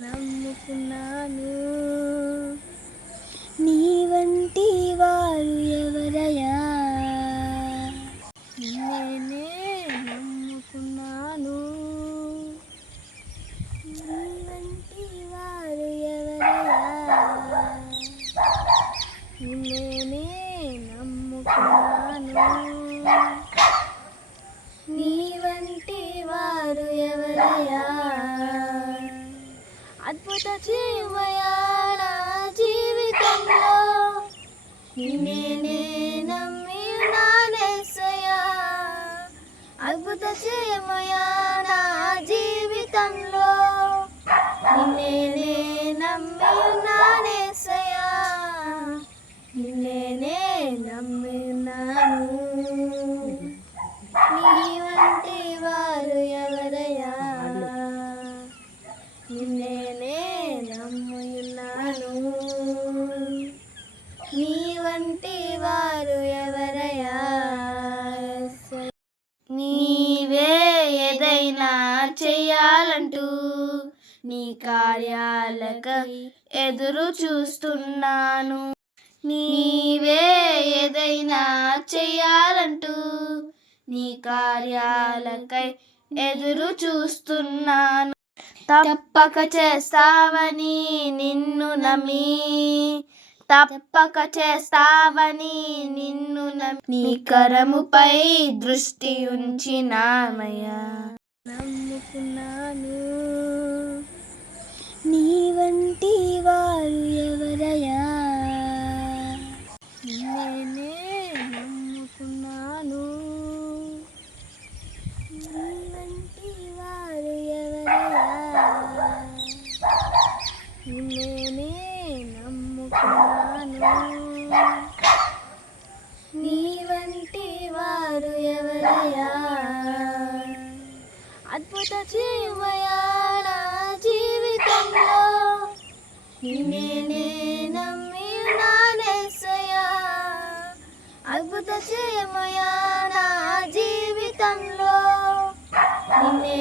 నమ్ముకున్నాను నీ వంటి వారు ఎవరయ్యా నేనే నమ్ముకున్నాను నీ వంటి వారు ఎవరయ్యా నేనే నమ్ముకున్నాను నీ వంటి వారు ఎవరయ్యా అద్భుత జీవయా నా జీవితంలో నిన్నే నమ్మి నానేసయ్యా అద్భుత జీవయా నా జీవితంలో నిన్నే నమ్మి నానేసయ్యా నిన్నే నమ్మి నాను నీ వంటి వారు ఎవరయ్యా నిన్నే నమ్మున్నాను నీ వంటి వారు ఎవరయ్యా నీవే ఏదైనా చెయ్యాలంటూ నీ కార్యాలకై ఎదురు చూస్తున్నాను నీవే ఏదైనా చెయ్యాలంటూ నీ కార్యాలకై ఎదురు చూస్తున్నాను తప్పక చేస్తావని నిన్ను నమ్మి తప్పక చేస్తావని నిన్ను నమ్మి నీ కరముపై దృష్టి ఉంచినామయ్యా నమ్ముకున్నాను నీ వంటి వారు ఎవరయ్యా నేనే నమ్ముకున్నాను నీ వంటి వారు ఎవరయ్యా నేనే నమ్ముకున్నాను నీ వంటి వారు ఎవరయ్యా అద్భుత జీవయా నా జీవితంలో నిన్నే నమ్మి నానేసయ్యా అద్భుత జీవయా నా జీవితంలో నిన్నే